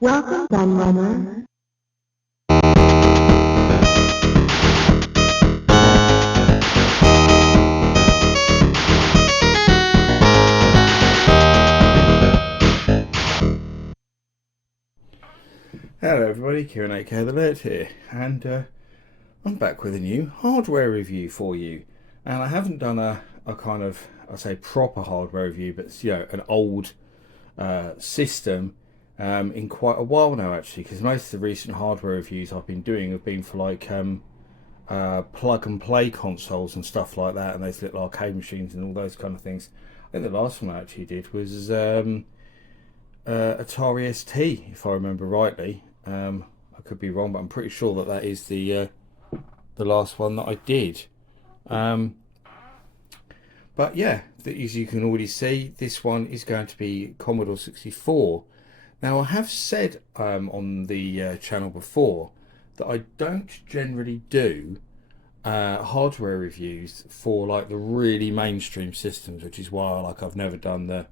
Welcome, Gunrunner. Hello everybody, Kieran aka The Alert here, and I'm back with a new hardware review for you. And I haven't done a kind of, I say proper hardware review, but it's, an old system in quite a while now actually, because most of the recent hardware reviews I've been doing have been for like plug and play consoles and stuff like that, and those little arcade machines and all those kind of things. I think the last one I actually did was Atari ST, if I remember rightly. I could be wrong, but I'm pretty sure that that is the last one that I did. But yeah, as you can already see, this one is going to be Commodore 64. Now, I have said on the channel before that I don't generally do hardware reviews for like the really mainstream systems, which is why I've never done the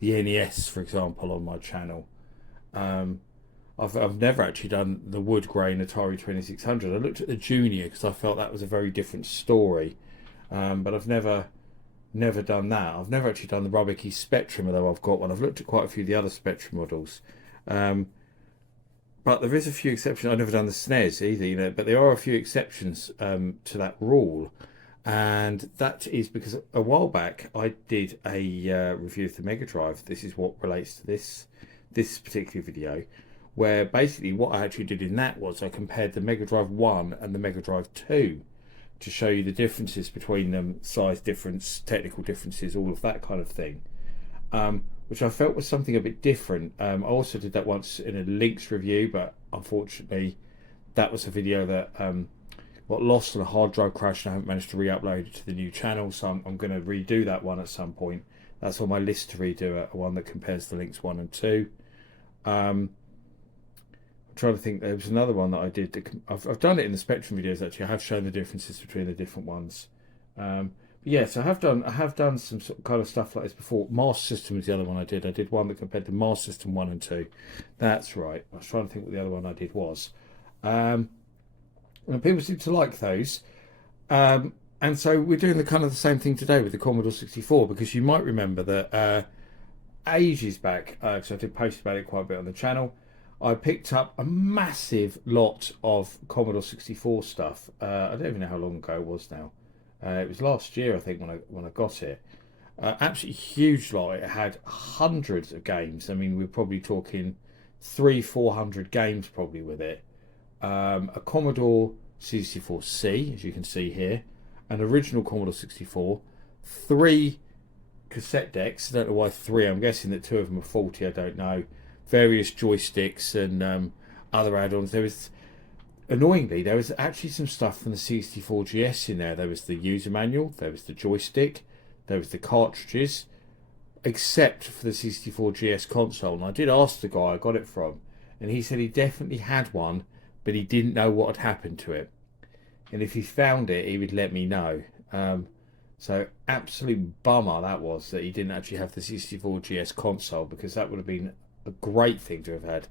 NES, for example, on my channel. I've never actually done the wood grain Atari 2600. I looked at the Junior because I felt that was a very different story, but I've never done that. I've never actually done the Rubber-Key Spectrum, although I've got one. I've looked at quite a few of the other Spectrum models, but there is a few exceptions. I've never done the SNES either, but there are a few exceptions to that rule, and that is because a while back I did a review of the Mega Drive. This is what relates to this particular video, where basically what I actually did in that was I compared the Mega Drive 1 and the Mega Drive 2 to show you the differences between them, size difference, technical differences, all of that kind of thing, which I felt was something a bit different. I also did that once in a Lynx review, but unfortunately that was a video that got lost on a hard drive crash and I haven't managed to re-upload it to the new channel, so I'm going to redo that one at some point. That's on my list to redo, a one that compares the Lynx 1 and 2. Trying to think, there was another one that I did that I've done it in the Spectrum videos actually. I have shown the differences between the different ones. But yes, I have done some sort of kind of stuff like this before. Master System was the other one I did. I did one that compared to Master System 1 and 2. That's right. I was trying to think what the other one I did was. And people seem to like those. And so we're doing the kind of the same thing today with the Commodore 64, because you might remember that ages back, because I did post about it quite a bit on the channel, I picked up a massive lot of Commodore 64 stuff. I don't even know how long ago it was now. It was last year, I think, when I got it. Absolutely huge lot. It had hundreds of games. I mean, we're probably talking 300-400 games probably with it. A Commodore C64c, as you can see here, an original Commodore 64, 3 cassette decks. I don't know why 3. I'm guessing that 2 of them are faulty. I don't know. Various joysticks and other add-ons. Annoyingly, there was actually some stuff from the C64GS in there. There was the user manual, there was the joystick, there was the cartridges, except for the C64GS console. And I did ask the guy I got it from, and he said he definitely had one, but he didn't know what had happened to it. And if he found it, he would let me know. So absolute bummer that was, that he didn't actually have the C64GS console, because that would have been a great thing to have had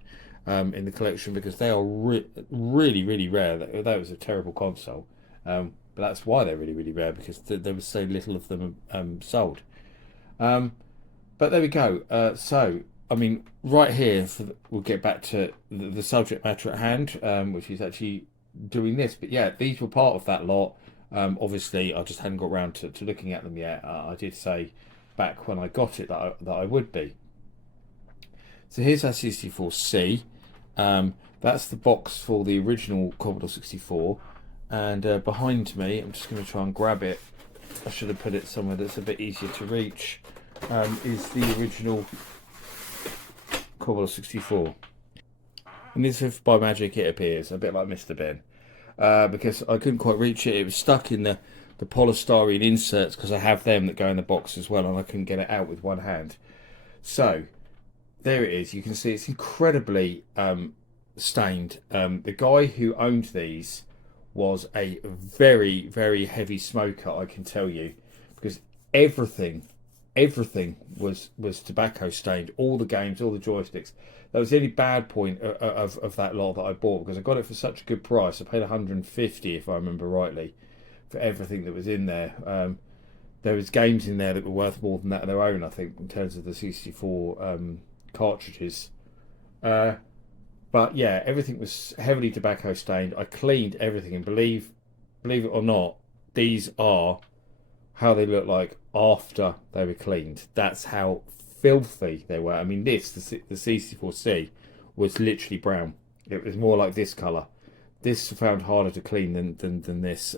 in the collection, because they are really rare. That was a terrible console, but that's why they're really rare, because there was so little of them sold. But there we go. So I mean, right here, we'll get back to the subject matter at hand, which is actually doing this. But yeah, these were part of that lot. Obviously, I just hadn't got around to looking at them yet. I did say back when I got it that I would be. So here's our C64c. That's the box for the original Commodore 64. And behind me, I'm just going to try and grab it. I should have put it somewhere that's a bit easier to reach. Is the original Commodore 64. And this, if by magic it appears, a bit like Mr. Ben. Because I couldn't quite reach it. It was stuck in the polystyrene inserts, because I have them that go in the box as well, and I couldn't get it out with one hand. So there it is. You can see it's incredibly stained. The guy who owned these was a very heavy smoker, I can tell you, because everything was tobacco stained. All the games, all the joysticks. that was the only bad point of that lot that I bought, because I got it for such a good price. I paid 150, if I remember rightly, for everything that was in there. There was games in there that were worth more than that on their own, I think, in terms of the C64 cartridges. But yeah, everything was heavily tobacco stained. I cleaned everything, and believe it or not, these are how they look like after they were cleaned. That's how filthy they were. I mean, the C64c was literally brown. It was more like this colour. This I found harder to clean than this.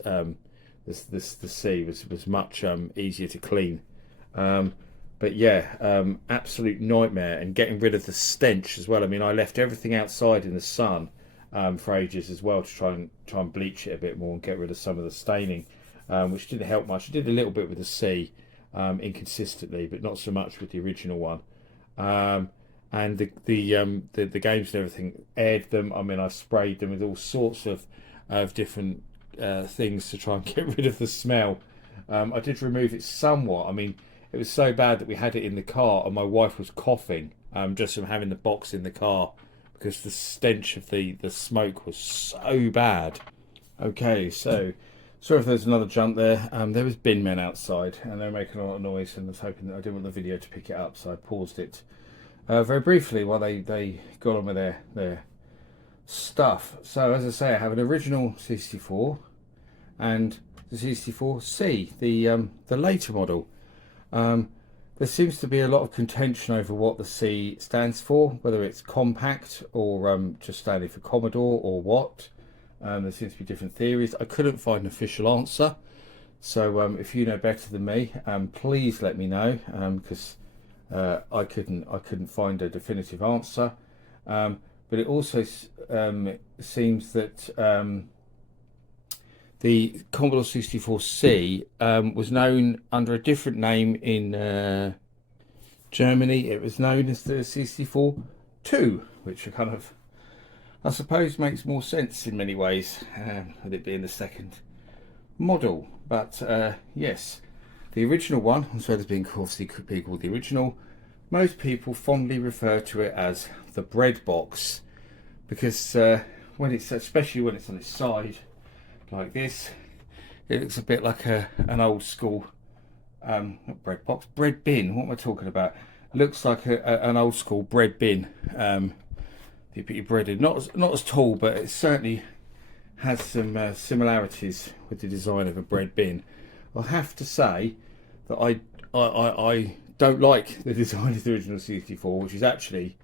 The C was much easier to clean. But yeah, absolute nightmare, and getting rid of the stench as well. I mean, I left everything outside in the sun for ages as well, to try and bleach it a bit more and get rid of some of the staining, which didn't help much. I did a little bit with the C, inconsistently, but not so much with the original one. And the games and everything, aired them. I mean, I sprayed them with all sorts of different things to try and get rid of the smell. I did remove it somewhat. I mean, it was so bad that we had it in the car, and my wife was coughing just from having the box in the car, because the stench of the smoke was so bad. Okay, so sorry if there's another jump there. There was bin men outside, and they were making a lot of noise, and I was hoping that I didn't want the video to pick it up, so I paused it very briefly while they got on with their stuff. So as I say, I have an original 64 and the 64c, the later model. There seems to be a lot of contention over what the C stands for, whether it's compact or just standing for Commodore or what. There seems to be different theories. I couldn't find an official answer, so if you know better than me, please let me know, because I couldn't find a definitive answer. But it also seems that the Commodore 64c was known under a different name in Germany. It was known as the C64-2, which are kind of, I suppose, makes more sense in many ways, with it being the second model. But yes, the original one, as well as being obviously could be called the original, most people fondly refer to it as the bread box, because when it's, especially when it's on its side like this, it looks a bit like an old school not bread box, bread bin. What am I talking about? Looks like an old school bread bin. You put your bread in. Not as tall, but it certainly has some similarities with the design of a bread bin. I'll have to say that I don't like the design of the original 64, which is actually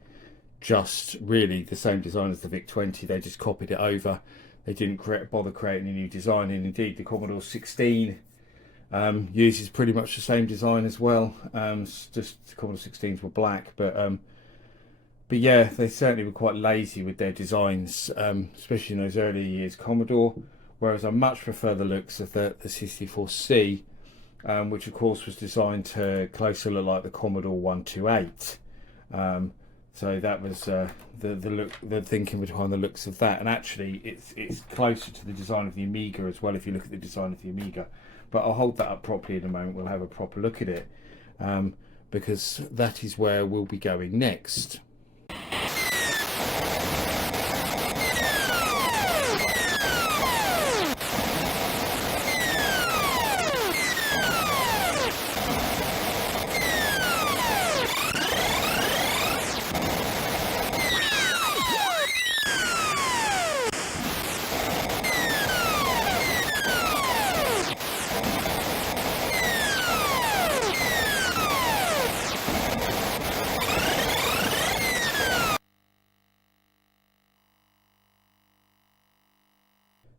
just really the same design as the VIC-20. They just copied it over. They didn't bother creating a new design, and indeed the Commodore 16 uses pretty much the same design as well. Just the Commodore 16s were black, but yeah, they certainly were quite lazy with their designs, especially in those early years Commodore. Whereas I much prefer the looks of the 64C, which of course was designed to closer look like the Commodore 128. So that was the look, the thinking behind the looks of that, and actually it's closer to the design of the Amiga as well, if you look at the design of the Amiga. But I'll hold that up properly in a moment. We'll have a proper look at it, because that is where we'll be going next.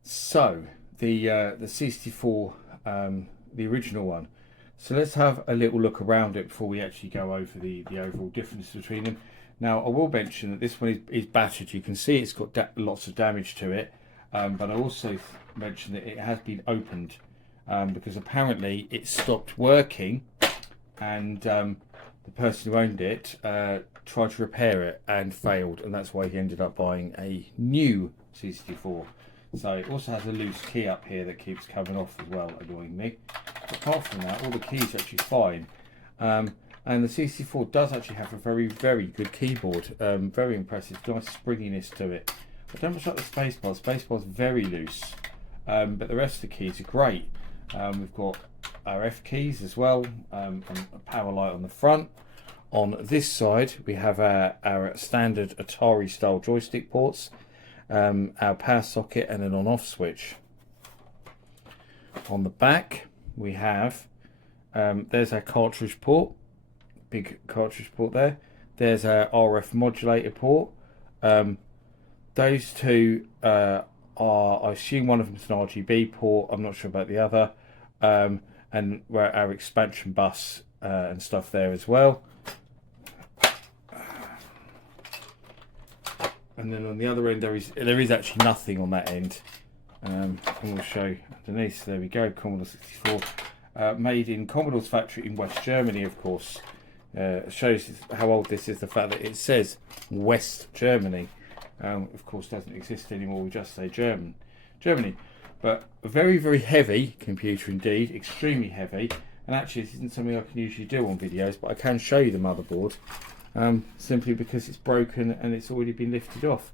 So the 64, the original one. So let's have a little look around it before we actually go over the overall difference between them. Now I will mention that this one is battered. You can see it's got lots of damage to it, but I also mentioned that it has been opened, because apparently it stopped working, and the person who owned it tried to repair it and failed, and that's why he ended up buying a new C64. So it also has a loose key up here that keeps coming off as well, annoying me. But apart from that, all the keys are actually fine. And the C64 does actually have a very, very good keyboard. Very impressive, nice springiness to it. I don't much like the spacebar. Spacebar's very loose, but the rest of the keys are great. We've got our F keys as well, and a power light on the front. On this side, we have our standard Atari style joystick ports, our power socket, and an on-off switch. On the back, we have there's our cartridge port, big cartridge port there. There's our RF modulator port. Those two are, I assume one of them is an RGB port. I'm not sure about the other. And our expansion bus and stuff there as well. And then on the other end, there is actually nothing on that end. And we'll show underneath. So there we go, Commodore 64, made in Commodore's factory in West Germany, of course. Shows how old this is, the fact that it says West Germany. Of course, doesn't exist anymore. We just say Germany. But a very, very heavy computer indeed, extremely heavy. And actually, this isn't something I can usually do on videos, but I can show you the motherboard. Simply because it's broken and it's already been lifted off.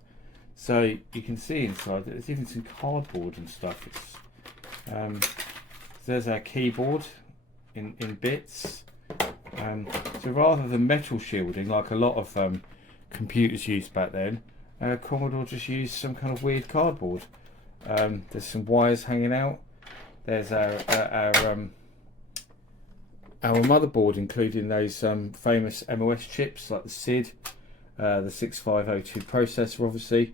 So you can see inside that there's even some cardboard and stuff. So there's our keyboard in bits. So rather than metal shielding like a lot of computers used back then, Commodore just used some kind of weird cardboard. There's some wires hanging out. There's our motherboard, including those famous MOS chips like the SID, the 6502 processor, obviously,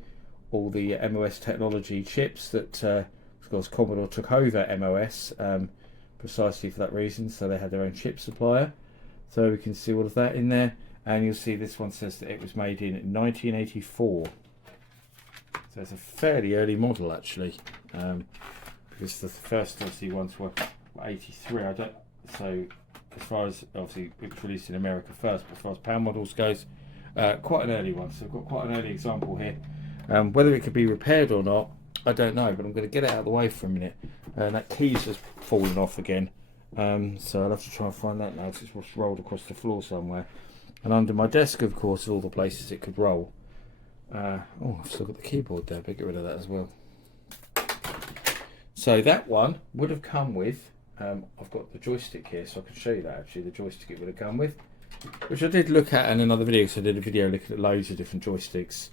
all the MOS technology chips that, of course, Commodore took over MOS precisely for that reason, so they had their own chip supplier. So we can see all of that in there, and you'll see this one says that it was made in 1984. So it's a fairly early model actually, because the first obviously ones were 83. So as far as obviously it was released in America first, but as far as pound models goes, quite an early one. So I've got quite an early example here. Whether it could be repaired or not, I don't know, but I'm going to get it out of the way for a minute. That key's just fallen off again, so I'll have to try and find that now because it's just rolled across the floor somewhere. And under my desk, of course, are all the places it could roll. Oh, I've still got the keyboard there, but get rid of that as well. So that one would have come with, I've got the joystick here, so I can show you that actually, the joystick it would have come with, which I did look at in another video, so I did a video looking at loads of different joysticks.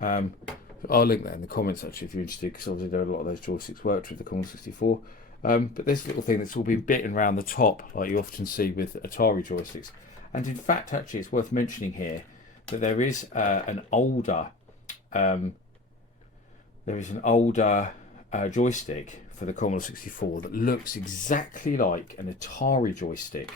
I'll link that in the comments actually if you're interested, because obviously there are a lot of those joysticks worked with the Commodore 64. But this little thing that's all been bitten around the top, like you often see with Atari joysticks. And in fact, actually, it's worth mentioning here that there is an older joystick for the Commodore 64 that looks exactly like an Atari joystick,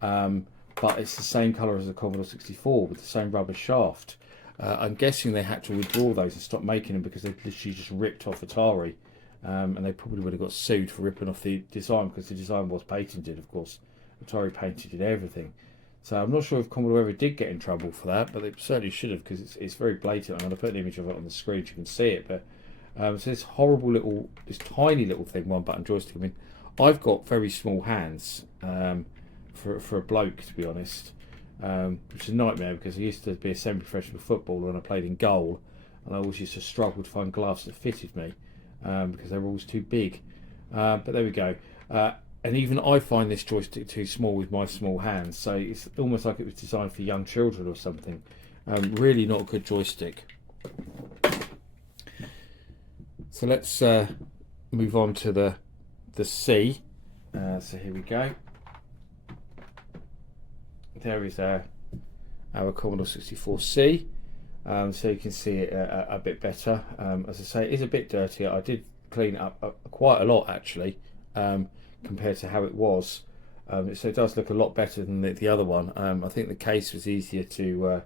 but it's the same colour as the Commodore 64 with the same rubber shaft. I'm guessing they had to withdraw those and stop making them because they literally just ripped off Atari, and they probably would have got sued for ripping off the design because the design was patented, of course. Atari patented everything. So I'm not sure if Commodore ever did get in trouble for that, but they certainly should have, because it's very blatant. I'm going to put an image of it on the screen so you can see it. But so this horrible little, this tiny little thing, one button joystick. I mean, I've got very small hands for a bloke, to be honest, which is a nightmare because I used to be a semi-professional footballer and I played in goal, and I always used to struggle to find gloves that fitted me because they were always too big. But there we go. And even I find this joystick too small with my small hands, so it's almost like it was designed for young children or something. Really not a good joystick. So let's move on to the C. So here we go. There is our Commodore 64c. So you can see it a bit better. As I say, it is a bit dirty. I did clean it up quite a lot actually. Compared to how it was, so it does look a lot better than the other one. I think the case was easier to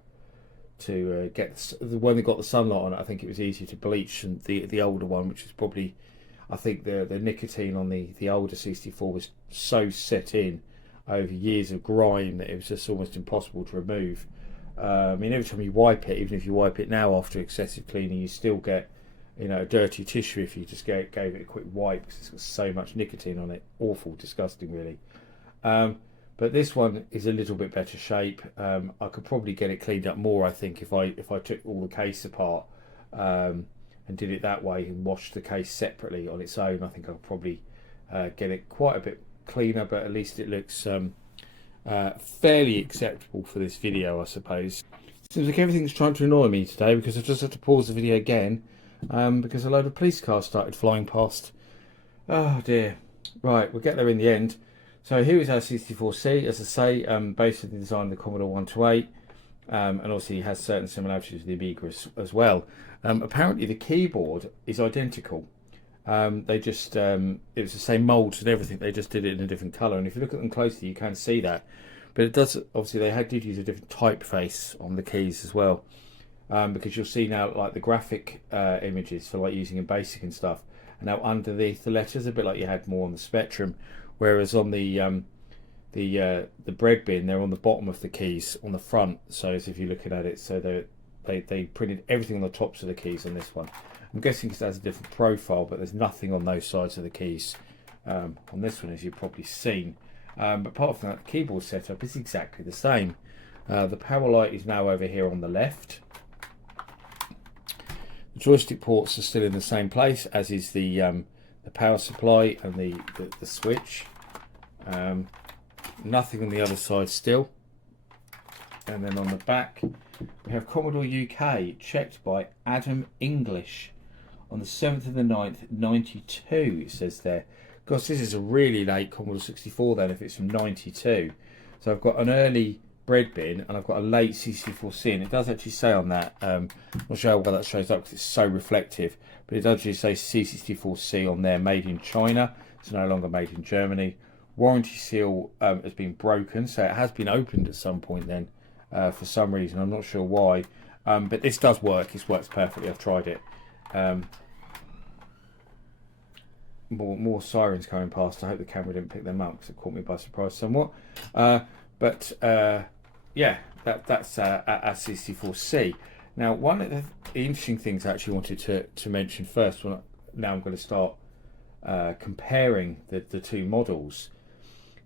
get when they got the sunlight on it. I think it was easier to bleach than the older one, which is probably, I think the nicotine on the older 64 was so set in over years of grime that it was just almost impossible to remove. I mean, every time you wipe it, even if you wipe it now after excessive cleaning, you still get, you know, dirty tissue if you just gave it a quick wipe because it's got so much nicotine on it. Awful, disgusting, really. But this one is a little bit better shape. I could probably get it cleaned up more, I think, if I took all the case apart and did it that way and washed the case separately on its own. I think I'll probably get it quite a bit cleaner, but at least it looks fairly acceptable for this video, I suppose. Seems like everything's trying to annoy me today because I've just had to pause the video again because a load of police cars started flying past. Oh dear. Right, we'll get there in the end. So here is our C64c, as I say, based on the design of the Commodore 128, and obviously has certain similarities with the Amiga as well. Apparently the keyboard is identical. They just, it was the same molds and everything, they just did it in a different colour, and if you look at them closely you can see that. But it does, obviously they did use a different typeface on the keys as well, because you'll see now like the graphic images for like using in BASIC and stuff, and now underneath the letters, a bit like you had more on the Spectrum. Whereas on the Breadbin, they're on the bottom of the keys on the front. So as if you're looking at it, so they printed everything on the tops of the keys on this one. I'm guessing it has a different profile, but there's nothing on those sides of the keys on this one, as you've probably seen. But apart from that, the keyboard setup is exactly the same. The power light is now over here on the left. The joystick ports are still in the same place, as is the power supply and the switch. Nothing on the other side still. And then on the back we have Commodore UK, checked by Adam English on the 7th of the 9th 92, it says there. Gosh, this is a really late Commodore 64 then, if it's from 92. So I've got an early Breadbin and I've got a late C64c, and it does actually say on that, I'm not sure why that shows up because it's so reflective, but it does actually say C64c on there, made in China. It's no longer made in Germany. Warranty seal has been broken, so it has been opened at some point then for some reason. I'm not sure why, but this does work. This works perfectly. I've tried it. More sirens coming past. I hope the camera didn't pick them up because it caught me by surprise somewhat. Yeah, that's our C64c. Now, one of the interesting things I actually wanted to mention first, now I'm going to start comparing the two models,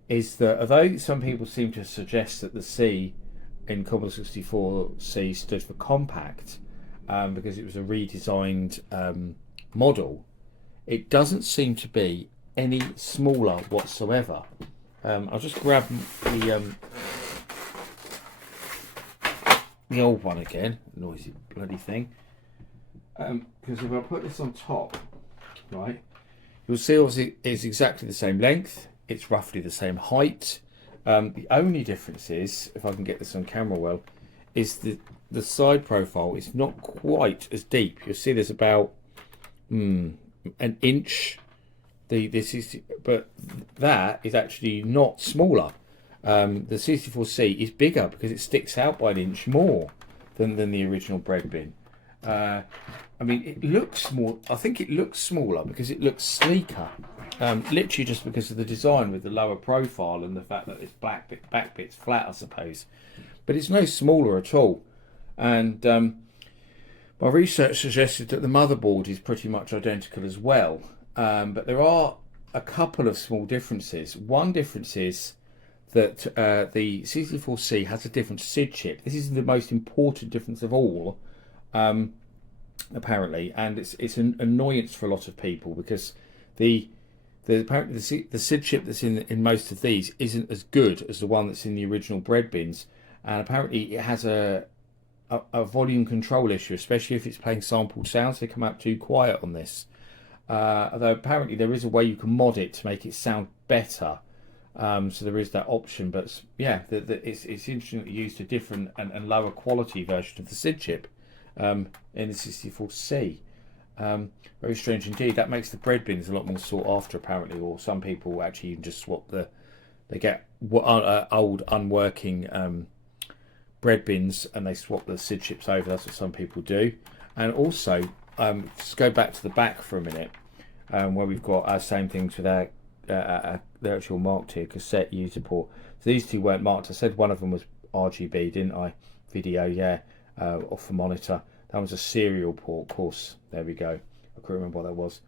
is that although some people seem to suggest that the C in Commodore 64c stood for compact because it was a redesigned model, it doesn't seem to be any smaller whatsoever. I'll just grab the old one again, noisy bloody thing, because if I put this on top, right, you'll see obviously it's exactly the same length, it's roughly the same height. The only difference is, if I can get this on camera well, is the side profile is not quite as deep. You'll see there's about an inch. But that is actually not smaller. The C64c is bigger because it sticks out by an inch more than the original Breadbin. I mean, it looks more. I think it looks smaller because it looks sleeker. Literally just because of the design with the lower profile and the fact that this back bit's flat, I suppose. But it's no smaller at all. And my research suggested that the motherboard is pretty much identical as well. But there are a couple of small differences. One difference is that the C64c has a different SID chip. This is the most important difference of all, apparently, and it's an annoyance for a lot of people because apparently the SID chip that's in most of these isn't as good as the one that's in the original Breadbins, and apparently it has a volume control issue, especially if it's playing sampled sounds. They come out too quiet on this. Although apparently there is a way you can mod it to make it sound better, so there is that option. But yeah, it's interesting that you used a different and lower quality version of the SID chip in the 64c. Very strange indeed. That makes the Breadbins a lot more sought after apparently, or some people actually even just swap they get old unworking Breadbins and they swap the SID chips over. That's what some people do. And also, just go back to the back for a minute, where we've got our same things with our the actual marked here, cassette user port. So these two weren't marked. I said one of them was RGB, didn't I? Video, yeah, off the monitor. That was a serial port, of course. There we go. I couldn't remember what that was.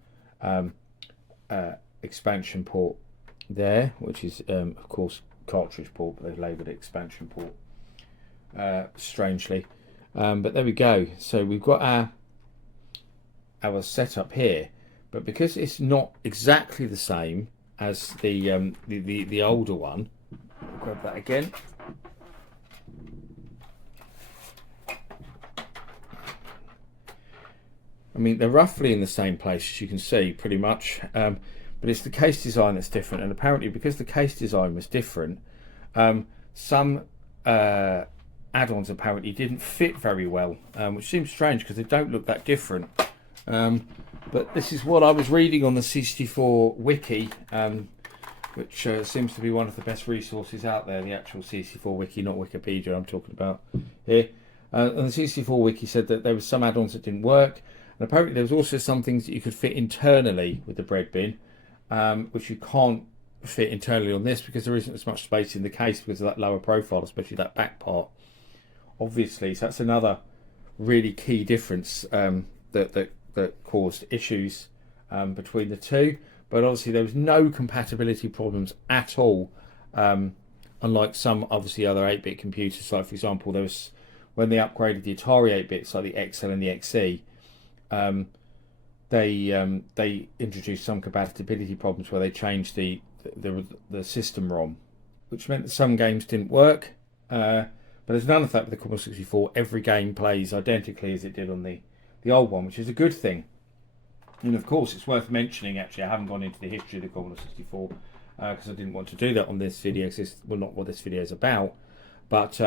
Expansion port there, which is of course cartridge port, but they've labelled it expansion port, strangely. But there we go. So we've got our setup here, but because it's not exactly the same as the older one, I'll grab that again. I mean, they're roughly in the same place, as you can see, pretty much. But it's the case design that's different, and apparently because the case design was different, some add-ons apparently didn't fit very well, which seems strange because they don't look that different. But this is what I was reading on the C64 wiki, which seems to be one of the best resources out there, the actual C64 wiki, not Wikipedia I'm talking about here. And the C64 wiki said that there were some add-ons that didn't work, and apparently there was also some things that you could fit internally with the Breadbin, which you can't fit internally on this because there isn't as much space in the case because of that lower profile, especially that back part. Obviously, so that's another really key difference that caused issues between the two. But obviously there was no compatibility problems at all, unlike some obviously other 8-bit computers. Like for example, there was when they upgraded the Atari 8-bits like the XL and the XE, they introduced some compatibility problems where they changed the system ROM, which meant that some games didn't work. But there's none of that with the Commodore 64. Every game plays identically as it did on the old one, which is a good thing. And of course, it's worth mentioning, actually, I haven't gone into the history of the Commodore 64 because I didn't want to do that on this video, because well, not what this video is about. But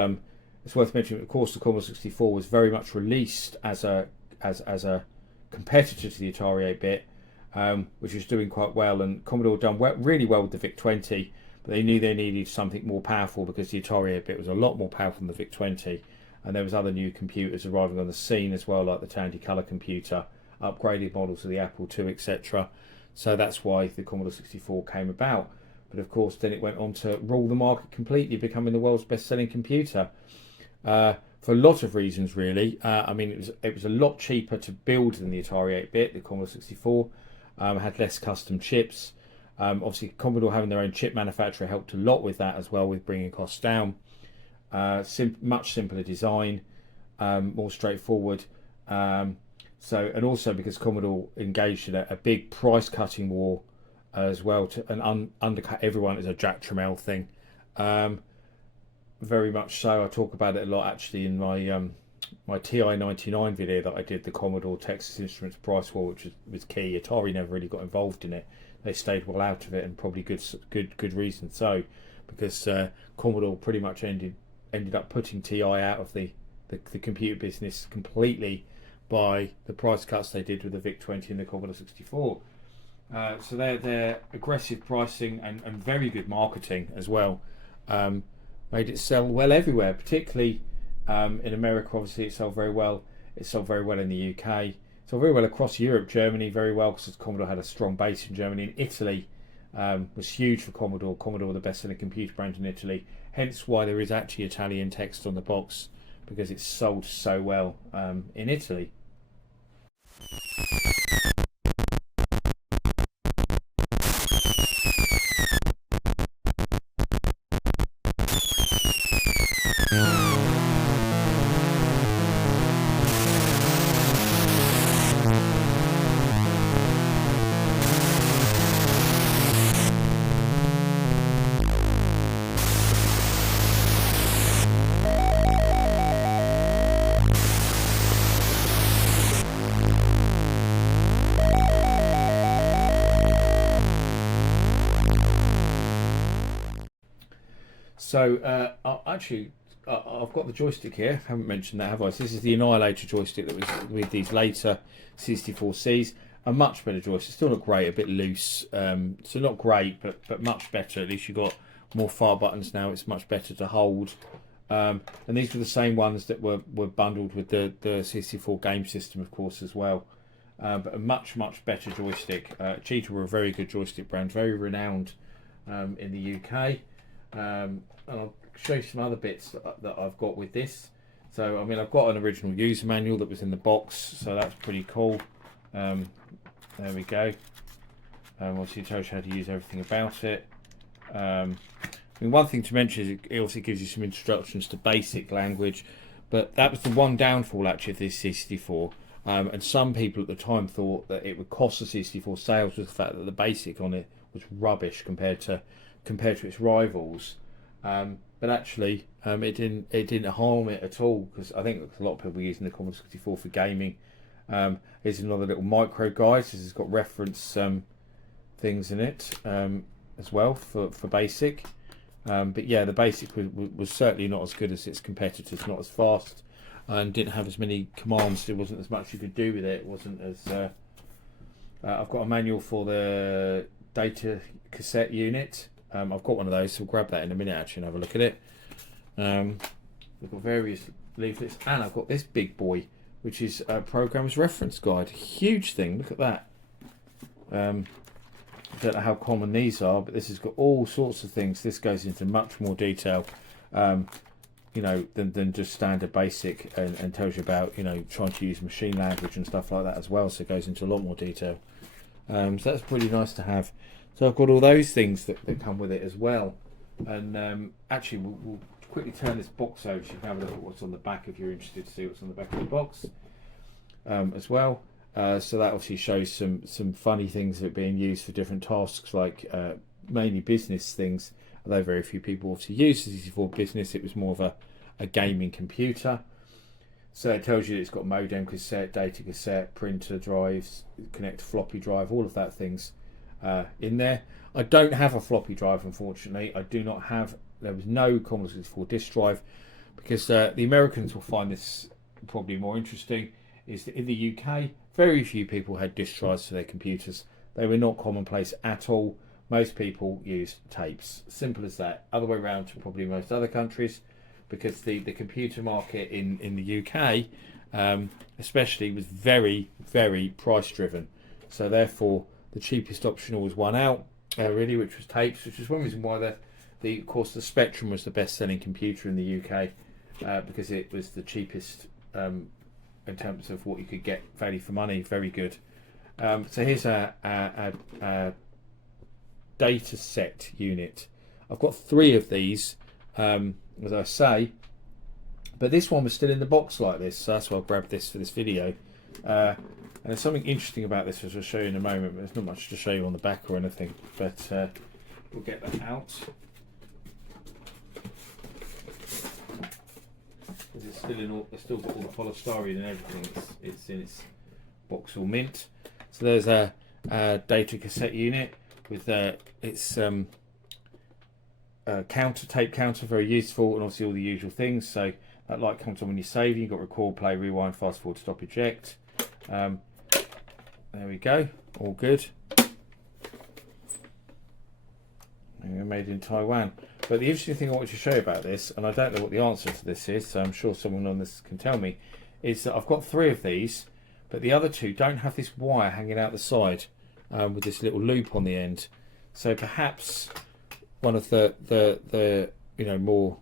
it's worth mentioning, of course, the Commodore 64 was very much released as a competitor to the Atari 8-bit, which was doing quite well, and Commodore done really well with the VIC-20, but they knew they needed something more powerful because the Atari 8-bit was a lot more powerful than the VIC-20, and there was other new computers arriving on the scene as well, like the Tandy Color computer, upgraded models of the Apple II, etc. So that's why the Commodore 64 came about. But of course, then it went on to rule the market completely, becoming the world's best-selling computer for a lot of reasons, really. I mean, it was a lot cheaper to build than the Atari 8-bit. The Commodore 64 had less custom chips. Obviously, Commodore having their own chip manufacturer helped a lot with that as well, with bringing costs down. Much simpler design, more straightforward. And also because Commodore engaged in a big price-cutting war as well and undercut everyone as a Jack Tramiel thing. Very much so. I talk about it a lot actually in my TI-99 video that I did, the Commodore Texas Instruments price war, which was key. Atari never really got involved in it. They stayed well out of it, and probably good reason so, because Commodore pretty much ended up putting TI out of the computer business completely by the price cuts they did with the VIC-20 and the Commodore 64. So their aggressive pricing and very good marketing as well made it sell well everywhere, particularly in America. Obviously it sold very well. It sold very well in the UK. It sold very well across Europe, Germany very well, because Commodore had a strong base in Germany. And Italy was huge for Commodore. Commodore were the best selling computer brand in Italy, hence why there is actually Italian text on the box, because it's sold so well in Italy. So I've got the joystick here. I haven't mentioned that, have I? So this is the Annihilator joystick that was with these later C64Cs. A much better joystick. Still not great, a bit loose. So not great, but much better. At least you've got more fire buttons now. It's much better to hold. And these were the same ones that were bundled with the C64 game system, of course, as well. But a much better joystick. Cheetah were a very good joystick brand, very renowned in the UK. And I'll show you some other bits that I've got with this. So I mean, I've got an original user manual that was in the box, so that's pretty cool. There we go. Obviously it tells you how to use everything about it. I mean, one thing to mention is it also gives you some instructions to basic language, but that was the one downfall actually of this C64. And some people at the time thought that it would cost the C64 sales with the fact that the basic on it was rubbish compared to its rivals. But actually, it didn't harm it at all, because I think a lot of people using the Commodore 64 for gaming. Here's another little micro guide. This has got reference things in it as well for basic. But yeah, the basic was certainly not as good as its competitors, not as fast, and didn't have as many commands. There wasn't as much you could do with it. It wasn't as I've got a manual for the data cassette unit. I've got one of those, so we'll grab that in a minute actually and have a look at it. We've got various leaflets, and I've got this big boy, which is a programmer's reference guide. Huge thing, look at that. I don't know how common these are, but this has got all sorts of things. This goes into much more detail, you know, than just standard basic, and tells you about, you know, trying to use machine language and stuff like that as well. So it goes into a lot more detail. So that's pretty nice to have. So I've got all those things that come with it as well. And actually, we'll quickly turn this box over so you can have a look at what's on the back if you're interested to see what's on the back of the box as well. So that obviously shows some funny things that are being used for different tasks, like mainly business things. Although very few people obviously use the C64 business, it was more of a gaming computer. So it tells you that it's got modem cassette, data cassette, printer drives, connect floppy drive, all of that things in there. I don't have a floppy drive, unfortunately. I do not have. There was no Commodore 64 disk drive, because the Americans will find this probably more interesting. Is that in the UK, very few people had disk drives for their computers. They were not commonplace at all. Most people used tapes. Simple as that. Other way around to probably most other countries, because the computer market in the UK especially was very, very price driven. So therefore the cheapest option always won out, really, which was tapes, which is one reason why of course the Spectrum was the best selling computer in the UK, because it was the cheapest in terms of what you could get value for money. Very good. So here's a data set unit. I've got 3 of these, as I say, but this one was still in the box like this, so that's why I grabbed this for this video. And there's something interesting about this, which I'll show you in a moment, but there's not much to show you on the back or anything, but we'll get that out. Because it's still got all the polystyrene and everything. It's in its box all mint. So there's a data cassette unit with its tape counter, very useful, and obviously all the usual things. So that light comes on when you save. You've got record, play, rewind, fast forward, stop, eject. There we go, all good. And we're made in Taiwan. But the interesting thing I want to show you about this, and I don't know what the answer to this is, so I'm sure someone on this can tell me, is that I've got 3 of these, but the other 2 don't have this wire hanging out the side with this little loop on the end. So perhaps one of the you know, more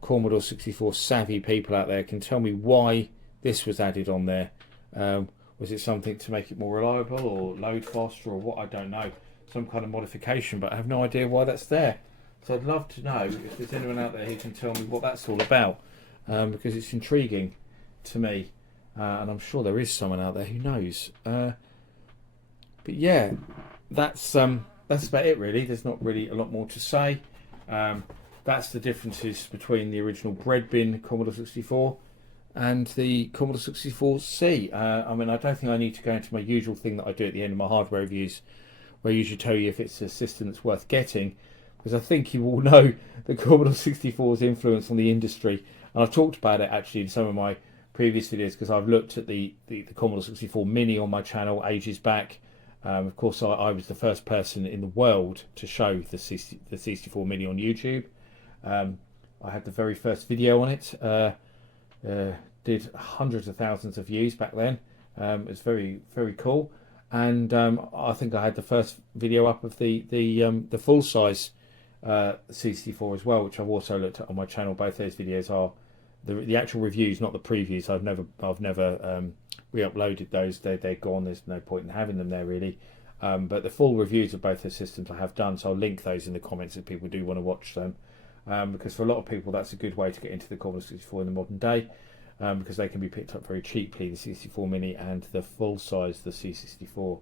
Commodore 64 savvy people out there can tell me why this was added on there. Was it something to make it more reliable, or load faster, or what? I don't know. Some kind of modification, but I have no idea why that's there. So I'd love to know if there's anyone out there who can tell me what that's all about, because it's intriguing to me, and I'm sure there is someone out there who knows. But yeah, that's about it really. There's not really a lot more to say. That's the differences between the original Breadbin Commodore 64 and the Commodore 64c. I mean, I don't think I need to go into my usual thing that I do at the end of my hardware reviews, where I usually tell you if it's a system that's worth getting, because I think you all know the Commodore 64's influence on the industry, and I've talked about it actually in some of my previous videos, because I've looked at the Commodore 64 Mini on my channel ages back. Of course, I was the first person in the world to show the 64 Mini on YouTube. I had the very first video on it. Did hundreds of thousands of views back then. It's very, very cool. And I think I had the first video up of the full size C64 as well, which I've also looked at on my channel. Both those videos are the actual reviews, not the previews. I've never re-uploaded those. They're gone. There's no point in having them there really. But the full reviews of both those systems I have done, so I'll link those in the comments if people do want to watch them. Because for a lot of people that's a good way to get into the Commodore 64 in the modern day, because they can be picked up very cheaply, the 64 Mini and the full size, the C64.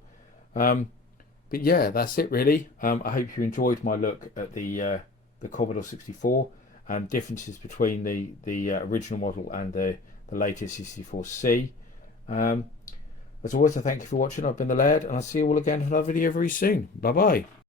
But yeah, that's it really. I hope you enjoyed my look at the Commodore 64 and differences between the original model and the latest C64c. As always, I thank you for watching. I've been the Laird, and I'll see you all again for another video very soon. Bye bye.